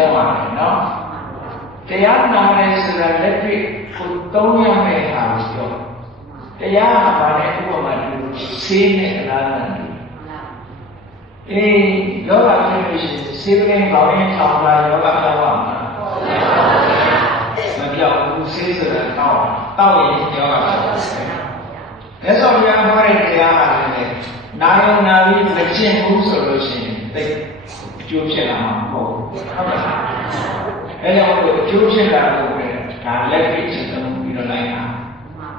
သုံးရတယ်နော်တရားနာတယ်ဆိုတာလက်တွေ့ကိုသုံးရမယ့်ဟာကိုပြောတရားကဘာလဲဥပမာတူဆေးနဲ့အလားတူအေးယောဂဖြစ်လို့ရှိရင်ဆေးကလေးပေါင်းရင်ထောင်လာယောဂပြောက်ပါမှာမပြောက်ဘူးဆေးဆိုတာတောက်တောက်ရင်ယောဂပြောက်ပါမြတ်စွာဘုရားဟောတဲ့တရားဟာလည်းနာယုံနာပြီးမကျင့်ဘူးဆိုလို့ရှိရင်သိအကျိုးဖြစ်လာမှာမဟုတ်ဘူးဟုတ်ကဲ့ အဲကြောင့်အကျိုးဖြစ်လာဖို့ပဲဒါလက်ပြီးချက်သုံးပြီးတော့လိုက်တာ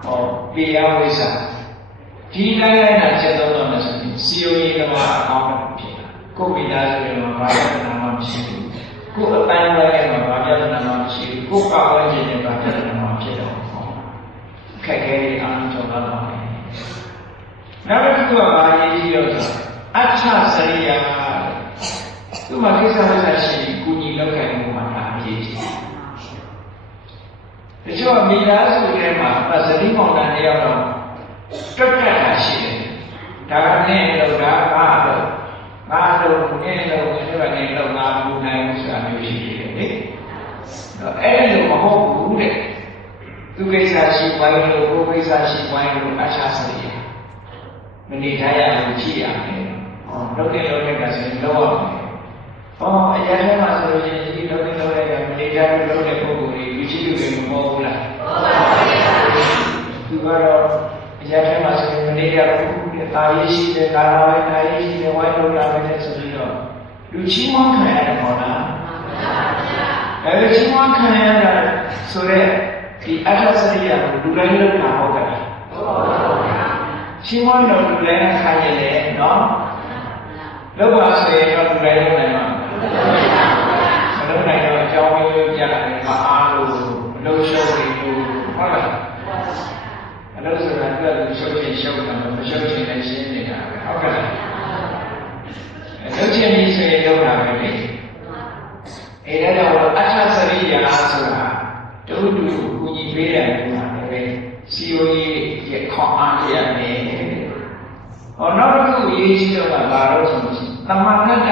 ဟောပေယဝိဇ္ဇာဒီလိုက်လိုက်တာချက်သုံးတော့မယ်ဆိုရင်စီယိုရေးကမှာအကောင်းဖြစ်လာကိုယ်မိသားစုတွေမှာဘာပြဿနာမှမရှိဘူးကိုယ်အတိုင်းဝိုင်းထဲမှာဘာပြဿနာမှမရှိဘူးကိုယ်ပါဝင်ခြင်းနဲ့ဘာပြဿနာမှဖြစ်တော့ခက်ခဲတဲ့အားလုံးကျော်သွားတော့မယ်နောက်တစ်ခုကဘာရေးကြီးလို့ဆိုအဋ္ဌစရိယာသူ့မှာကိစ္စဝိဇ္ဇာရှိပြီးကုညီလောက်ကိုင်မှုမှာအရေးကြီး တချို့မိသားစုထဲမှာသတိမောင်တန်တယောက်တော့တွတ်တက်တာရှိတယ်ဒါကနဲ့လို့ဒါကလို့ငါလို့နင်းလို့ဒီလိုကနေလို့ငါဘူးနိုင်ဆိုတာမျိုးရှိတယ်လေအဲ့လိုမဟုတ်ဘူးတဲ့သူကိစ္စရှိဝိုင်းလို့ကိုကိစ္စရှိဝိုင်းလို့အချာစရိယာမနေထားရလို့ကြည့်ရမယ်ဟောလုပ်တဲ့လုပ်တဲ့ကဆိုရင်လောက်ရမယ် ဟောအရာထဲမှာဆိုလို့ရှိရင်ဒီလုပ်တဲ့လုပ်တဲ့ကမနေထားလို့လုပ်တဲ့ပုဂ္ဂိုလ်တွေလူကြီးလူတွေမပေါ်ဘူးလားပေါ်ပါဘူးသူကတော့အရာထဲမှာဆိုရင်မနေရဘူးတဲ့တာရေးရှိတယ်ကာလာပဲတာရေးရှိတယ်ဝိုင်းလို့လာပဲဆိုပြီးတော့လူချင်းမခံရတယ်ဟောလားအဲဒီချင်းမခံရတာဆိုတော့ဒီအထစရိယကိုလူတိုင်းလုပ်တာဟုတ်ကဲ့ဟုတ်ပါဘူးချင်းမတော့လူတိုင်းခံရတယ်နော်လောက်ပါဆိုရင်တော့လူတိုင်းလုပ်နိုင်မှာ မလုပ်နိုင်တော့အကြောင်းမျိုးပြတယ်မအားလို့မလုပ်ရှုပ်နေလို့ဟုတ်လားအလုပ်ဆိုတာကလည်းရှုပ်ချင်ရှုပ်တာမရှုပ်ချင်လည်းရှင်းနေတာပဲဟုတ်ကဲ့လားလုပ်ချင်ပြီဆိုရင်လုပ်တာပဲလေအဲဒါကြောင့်အထစရိယာဆိုတာတူတူကူညီပေးတယ်ဆိုတာလည်းစီယိုကြီးရဲ့ခေါင်းအားရမယ်ဟောနောက်တစ်ခုရေးကြည့်တော့ကဘာလို့ဆိုလို့ရှိရင်တမန်နဲ့တ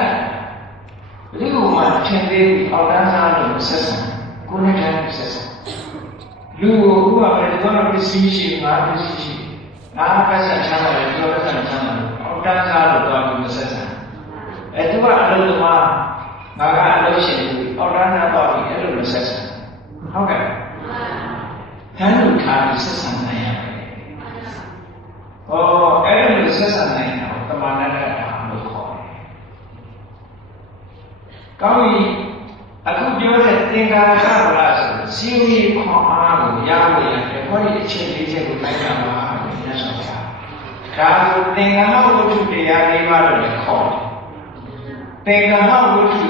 ဘယ်လိုမှထင်သေးဘူးအောက်တန်းစားလို့ဆက်ဆံကိုယ်နဲ့တည်းဆက်ဆံလူကိုဥပမာဘယ်တော့မှပစ္စည်းရှိငါပစ္စည်းရှိငါပတ်စံချမ်းသာတယ်ပြောပတ်စံချမ်းသာတယ်အောက်တန်းစားလို့တော့ဒီဆက်ဆံအဲသူကအလုပ်သမားငါကအလုပ်ရှင်ဘူးအောက်တန်းစားတော့ဒီအဲ့လိုဆက်ဆံဟုတ်ကဲ့ဟန်လို့ထားပြီးဆက်ဆံနိုင်ရတယ်။ဟောအဲ့လိုဆက်ဆံနိုင်တာတမန်နဲ့တာလို့ခေါ်တယ်။ ကောင်းပြီအခုပြောတဲ့သင်္ကာရကဗလာဆိုစီဝီခွန်အားကိုရဖို့ရတယ်ဟောဒီအချက်လေးချက်ကိုလိုက်တာပါလို့ညဆောတာ။ဒါကိုသင်္ကာရဝတ္ထုတရားလေးပါလို့လည်းခေါ်တယ်။သင်္ကာရဝတ္ထု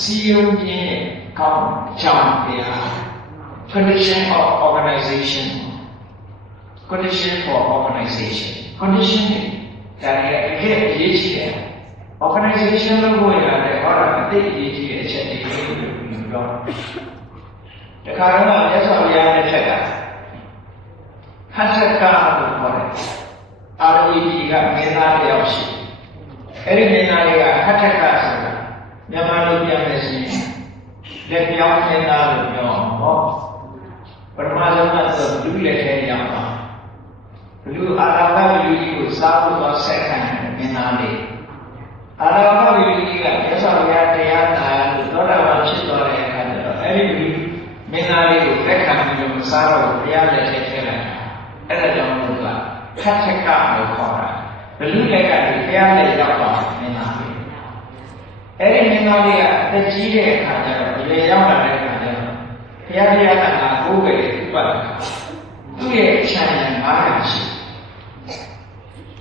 စီယုံပြင်းရဲ့ကောင်းကြောင်းတရား condition of organization condition for organization condition ဒါလည်းအကျင့်အရေးကြီးတယ် organization လို့ပြောရတယ်ဟောတာအသိအရေးကြီးတဲ့အချက်တွေလို့ပြောတခါတော့မြတ်စွာဘုရားရဲ့ထက်ကဟတ်ဆက်ကလို့ခေါ်တယ်အာရဝီကြီးကမင်းသားတယောက်ရှိအဲ့ဒီမင်းသားလေးကဟတ်ထက်ကဆိုတာမြန်မာလိုပြန်မယ်ဆိုရင်လက်ပြောင်းမင်းသားလို့ပြောအောင်ဟောပထမဆုံးကတော့လူလက်ထဲရောက်ပါလူအာရဝလူကြီးကိုစားဖို့တော့ဆက်ခံတယ်မင်းသားလေး အာရဝလူကြီးကမြတ်စွာဘုရားတရားနာလို့သောတာပန်ဖြစ်သွားတဲ့အခါကျတော့အဲ့ဒီလူမင်းသားလေးကိုလက်ခံပြီးတော့စားတော့ဘုရားလက်ထဲထည့်လိုက်တာအဲ့ဒါကြောင့်လို့ကခတ်ချက်ကလို့ခေါ်တာဘလူလက်ကနေဘုရားလက်ရောက်ပါမင်းသားလေးအဲ့ဒီမင်းသားလေးကအသက်ကြီးတဲ့အခါကျတော့ရေရောက်လာတဲ့အခါကျတော့ဘုရားတရားကငါကိုးပဲဥပဒသူ့ရဲ့ခြံရံ900ရှိ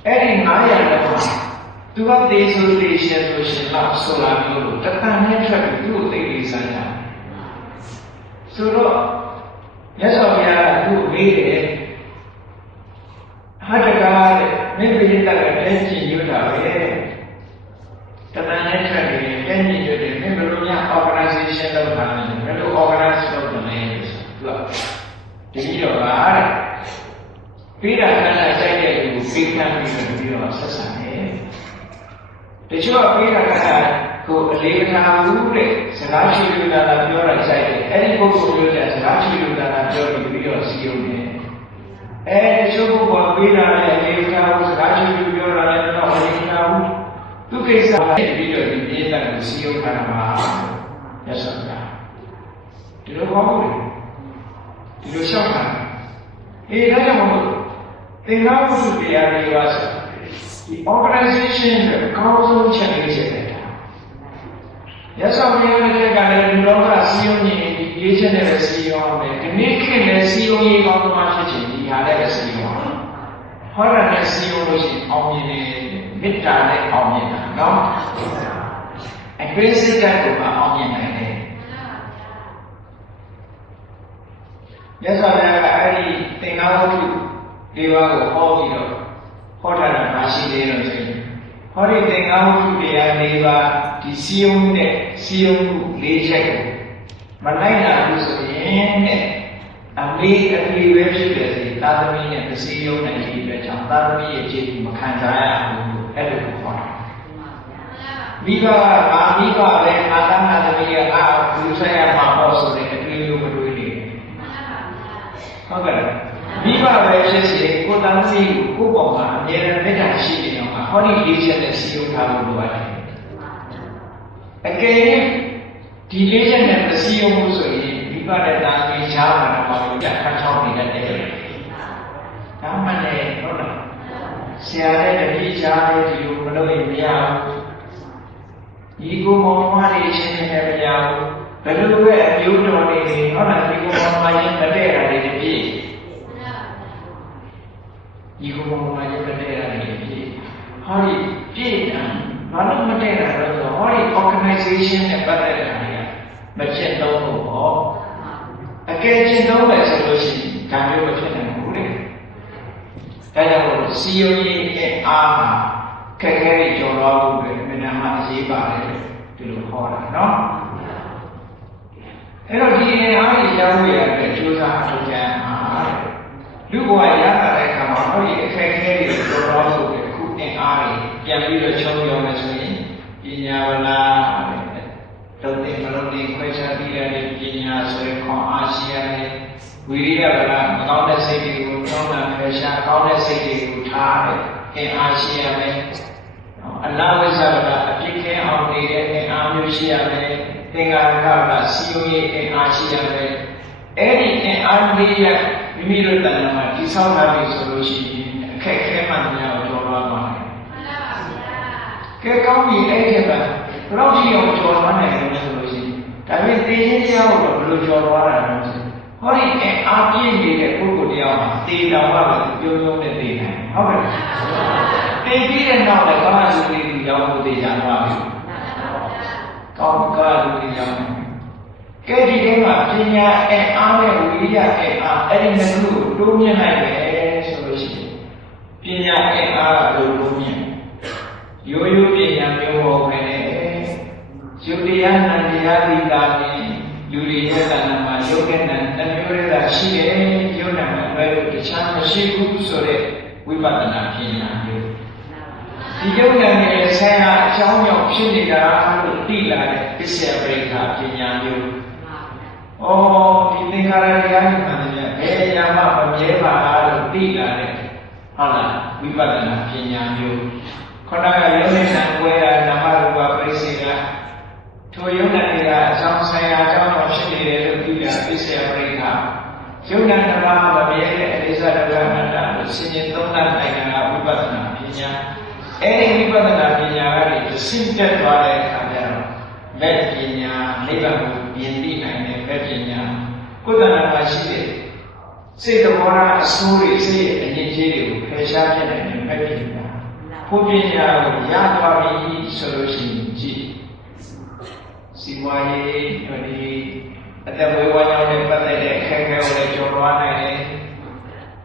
အဲ့ဒီ900တော့ သူကသေဆိုသေရှင်ဆိုရှင်တော့ဆိုလာမျိုးလို့တခါနဲ့ထွက်ပြီးသူ့ကိုသိပြီးစမ်းတာဆိုတော့မြတ်စွာဘုရားကသူ့ကိုမေးတယ်ဟာတကားတဲ့မင်းပိဋကကလည်းကြည်ညွတ်တာပဲတဏှာနဲ့ထွက်ပြီးတဲ့ညည်ညွတ်တယ်မင်းဘယ်လိုများ organization လုပ်တာလဲဘယ်လို organize လုပ်တယ်လဲဆိုတော့ဒီကြီးတော့ကတဲ့ပြီးတာကလည်းစိုက်တဲ့လူကိုပေးခံပြီးတော့ပြီးတော့ဆက်ဆံ တယ်တချို့ကပြီးတာကကိုအလေးထားဘူးတဲ့စကားရှိလို့တာပြောတာဆိုင်တယ်အဲ့ဒီပုဂ္ဂိုလ်ပြောတဲ့စကားရှိလို့တာပြောပြီးတော့စီယုံတယ်အဲတချို့ဘုရားပေးတာလည်းအလေးထားဘူးစကားရှိလို့ပြောတာလည်းတော့အလေးထားဘူးသူကိစ္စနဲ့ပြီးတော့ဒီပြည့်တဲ့ကိုစီယုံထားမှာရသော်ဗျာဒီလိုဟောလို့ဒီလိုရှောက်တာအေးဒါကြောင့်မို့သင်္ဃာဝုစုတရားတွေပါဆို ဒီ organization ရဲ့အကောင်းဆုံးချက်လေးချက်တယ်ရသော်ဘုရားရဲ့ကလည်းဒီလောကစီယုံကြီးရေးချက်နဲ့စီယုံအောင်တယ်ဒီနေ့ခေတ်လည်းစီယုံရေးကောင်းမှဖြစ်ချင်ဒီဟာလည်းစီယုံအောင်ဟောရတဲ့စီယုံလို့ရှိရင်အောင်မြင်တယ်မေတ္တာနဲ့အောင်မြင်တာနော်အကျိစိတ်ကကိုမှအောင်မြင်နိုင်တယ်ရသော်လည်းအဲ့ဒီသင်္ကာဝတ္ထုဒီပါကိုဟောပြီးတော့ ဟောထားတာမရှိသေးတော့ဆိုရင်ဟောဒီသင်္ကာဝတ္ထုတရား၄ပါးဒီစီယုံနဲ့စီယုံမှု၄ချက်ကိုမနိုင်လာဘူးဆိုရင်တဲ့အမေအပြေပဲဖြစ်တယ်ဆိုသာသမီနဲ့ပစီယုံနဲ့ဒီအတွက်ကြောင့်သာသမီရဲ့ခြေကိုမခံစားရဘူးလို့အဲ့လိုခေါ်တာမိဘကငါမိဘပဲငါသားငါသမီးကငါလူဆိုင်ရမှာပေါ့ဆိုတဲ့အတွေ့အကြုံမတွေ့နေဟုတ်ကဲ့ မိဘပဲဖြစ်စေကိုယ်တမ်းစီကိုကိုယ့်ပေါ်မှာအမြဲတမ်းမေတ္တာရှိနေအောင်ဟောဒီလေးချက်နဲ့စီယုံထားလို့လိုအပ်တယ်အကယ်၍ဒီလေးချက်နဲ့မစီယုံဘူးဆိုရင်မိဘနဲ့တာမီချားမှာတော့ကြက်ခါချောင်းနေတတ်တယ်ဒါမှလည်းဟုတ်လားဆရာတဲ့တပည့်ချားတဲ့ဒီလိုမလုပ်ရင်မရဘူးဒီကိုမောင်မလေးချင်းနဲ့မရဘူးဘယ်လိုပဲအကျိုးတော်နေနေဟုတ်လားဒီကိုမောင်မရင်မတည့်တာတွေတပြည့် ဒီကိုမောင်မရင်မတည့်တာတွေတပြည့်ဟောဒီပြည့်တာဘာလို့မတည့်တာလဲဆိုတော့ဟောဒီ organization နဲ့ပတ်သက်တာတွေကမဖြစ်တော့ဘူးဟောအကယ်ကျင့်တော့မယ်ဆိုလို့ရှိရင်ဒါမျိုးမဖြစ်နိုင်ဘူးလေဒါကြောင့်စီယုံကြီးရဲ့အားမှာခက်ခဲတွေကြော်တော့ဘူးပဲမြင်နာမှအရေးပါတယ်ဒီလိုခေါ်တာနော်အဲ့တော့ဒီအနေအားကြီးရောက်ရတဲ့ကြိုးစားအထောက်ကြမှာလူဘဝရတာတဲ့အခါမှာဟောဒီအခက်ခဲတွေကြော်တော့ဘူးပဲခုအင်အားတွေ ပြန်ပြီးတော့ချုံပြောမယ်ဆိုရင်ပညာဝလာတုံးတင်မလုံးတင်ခွဲခြားပြီးတဲ့ပညာဆိုရင်ခွန်အားရှိရတယ်ဝိရိယဗလာမကောင်းတဲ့စိတ်တွေကိုတောင်းတာခွဲခြားကောင်းတဲ့စိတ်တွေကိုထားတယ်အင်အားရှိရမယ်အနာဝိဇ္ဇဗလာအပြစ်ကင်းအောင်နေတဲ့အင်အားမျိုးရှိရမယ်သင်္ကာရကဗလာစီယုံရဲ့အင်အားရှိရမယ်အဲ့ဒီအင်အားလေးရမိမိတို့တဏ္ဍာမှာဒီဆောက်ထားပြီဆိုလို့ရှိရင်အခက်ခဲမှန်များကိုကျော်လွှားသွားတယ် ကဲကောင်းပြီအဲ့ဒီကဘယ်တော့ရှိအောင်ကျော်လွှားနိုင်လဲဆိုလို့ရှိရင်ဒါပေမဲ့သိချင်းတရားကိုတော့ဘယ်လိုကျော်လွှားတာလဲဆိုဟောဒီအာပြည့်နေတဲ့ပုဂ္ဂိုလ်တရားမှာသေတော်ကလည်းပြုံးပြုံးနဲ့သေနိုင်ဟုတ်ကဲ့သေပြီးတဲ့နောက်လည်းကာမလူတွေရောက်ဖို့သေချာသွားပြီကောင်းကာလူတွေရောက်ကဲဒီထဲမှာပညာအအားနဲ့ဝိရိယအအားအဲ့ဒီနှစ်ခုကိုတိုးမြင့်နိုင်တယ်ဆိုလို့ရှိရင်ပညာအအားကတိုးတိုးမြင့် ရိုးရိုးပညာမျိုးဟောခဲ့တယ်ယုတ်တရားနံတရားဒီတာဖြင့်လူတွေရဲ့တဏ္ဍာမှာယုတ်ကနံတမျိုးရတာရှိတယ်ယုတ်နံမှာပဲလို့တခြားမရှိဘူးဆိုတဲ့ဝိပဿနာပညာမျိုးဒီယုတ်နံရဲ့ဆရာအကြောင်းကြောင့်ဖြစ်နေတာလို့သိလာတဲ့ပစ္စယပရိက္ခပညာမျိုး။အော်ဒီသင်္ခါရတရားကြီးမှန်တယ်ဘယ်ညာမှမမြဲပါလားလို့သိလာတဲ့ဟုတ်လားဝိပဿနာပညာမျိုး ခေါဏကယုံနဲ့ဆံပွဲတာနာမရူပပရိစ္ဆေကထိုယုံနဲ့တွေကအကြောင်းဆိုင်ရာအကြောင်းတော့ဖြစ်နေတယ်လို့သိတာပစ္စယပရိက္ခယုံနဲ့တစ်ပါးမမြဲတဲ့အရိစ္ဆဒုက္ခအနတ္တလို့ဆင်ခြင်သုံးသပ်နိုင်တာဝိပဿနာပညာအဲ့ဒီဝိပဿနာပညာကနေသင်တက်သွားတဲ့အခါကျတော့မဲ့ပညာနိဗ္ဗာန်ကိုမြင်သိနိုင်တဲ့မဲ့ပညာကိုယ်တဏ္ဍာမှာရှိတဲ့စိတ်တော်ရာအစိုးရစိတ်အငြိကြီးတွေကိုဖယ်ရှားပြတဲ့မဲ့ပညာ ဘုပညာကိုရသွားပြီဆိုလို့ရှိရင်ကြည့်စီဝါရေးဒီအသက်ဝေဝါကြောင့်လည်းပတ်သက်တဲ့အခက်အခဲကိုလည်းကျော်လွှားနိုင်တယ်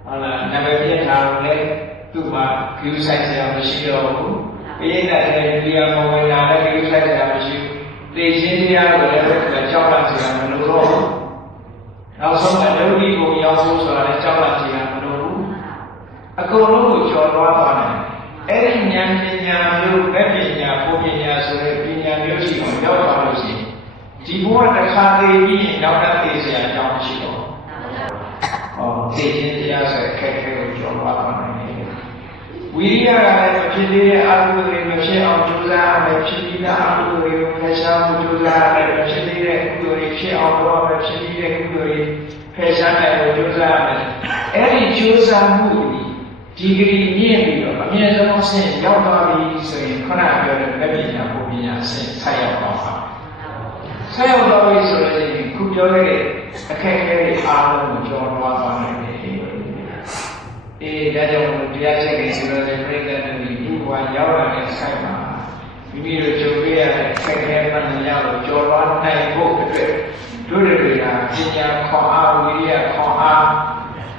ဟုတ်လားနံပါတ်ပြထားလို့လည်းသူ့မှာ view site ဆရာမရှိတော့ဘူးပိဋကတဲ့ဒီအမောဝင်လာတဲ့ view site ဆရာမရှိဘူးသိချင်းတရားကိုလည်းကြောက်လာဆရာမလို့တော့နောက်ဆုံးအလုပ်ဒီကိုရောက်ဖို့ဆိုတာလည်းကြောက်လာဆရာမလို့ဘူးအကုန်လုံးကိုကျော်လွှားသွားတယ် အဲ့ဒီဉာဏ်ပညာမျိုးဘက်ပညာပုံပညာဆိုတဲ့ပညာမျိုးရှိဒီဘဝတစ်ခါသေးပြီးရင်နောက်တစ်သေးစရာအကြောင်းရှိတော့ဟောသိခြင်းတရားဆိုအခက်အခဲကိုကျော်လွှားသွားနိုင်တယ်ဝိရိယကလည်းမဖြစ်သေးတဲ့အကုသိုလ်တွေမဖြစ်အောင်ကြိုးစားရမယ်ဖြစ်ပြီးသားအကုသိုလ်တွေကိုဖယ်ရှားဖို့ကြိုးစားရမယ်မဖြစ်သေးတဲ့ကုသိုလ်တွေဖြစ်အောင်လုပ်ရမယ်ဖြစ်ပြီးတဲ့ကုသိုလ်တွေဖယ်ရှားနိုင်ဖို့ကြိုးစားရမယ်အဲ့ဒီကြိုးစားမှု ဒီဂရီမြင့်ပြီးတော့အမြဲတမ်းဆင့်ရောက်သွားပြီဆိုရင်ခုနကပြောတဲ့လက်ပညာပုံပညာဆင့်ဆက်ရောက်သွားပါဆက်ရောက်သွားပြီဆိုရင်ခုပြောတဲ့အခက်အခဲတွေအားလုံးကိုကျော်လွှားသွားနိုင်တယ်အေးဒါကြောင့်တရားချက်ကြီးဆိုတော့ပြိဿတို့ဒီဘုရားရောက်လာတဲ့ဆိုင်မှာမိမိတို့ကြုံရတဲ့အခက်အခဲမှန်တရားကိုကျော်လွှားနိုင်ဖို့အတွက်တို့တွေကပညာခွန်အားဝိရိယခွန်အား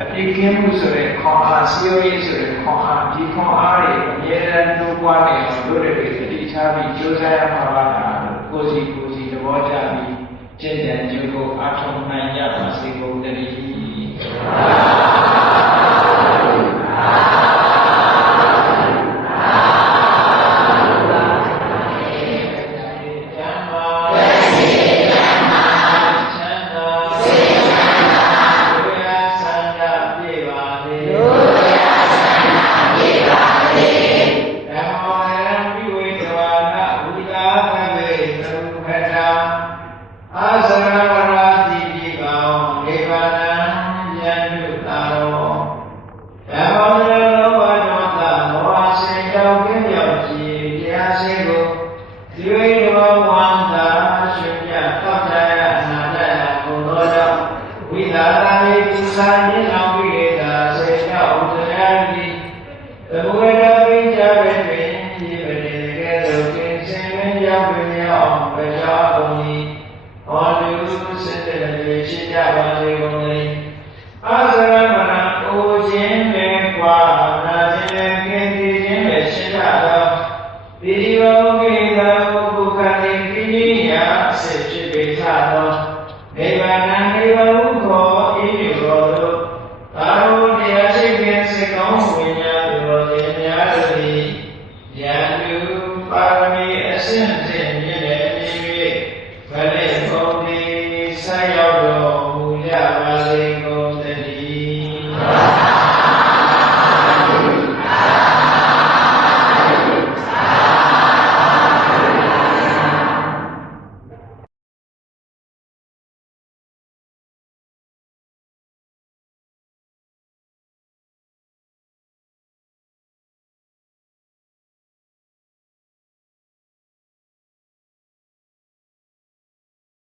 အပြည့်ကင်းမှုဆိုတဲ့ခွန်အားစီယိုရေးဆိုတဲ့ခွန်အားဒီခွန်အားတွေအမြဲတမ်းတိုးပွားနေအောင်တို့တွေတတိထားပြီးကြိုးစားရမှာပါလား သာသာလေးသစ္စာမြင့်အောင်ကိလေသာဆေချောင်းတရားတိသဘဝတပိစ္ဆဝေတွင်ဒီပတိကဲ့သို့ကင်းစင်မင်းရောက်ပင်ရောက်ပဇာဘုံဤဟောလူစင်တဲ့လေရှိကြပါစေကုန်လေအာသရမဏအိုခြင်းပဲကွာနာခြင်းလည်းကင်းသိခြင်းလည်းရှိကြသောဒီဝဂိသာပုဂ္ဂိုလ်ကတိကိညာအစစ်ဖြစ်ပေသသော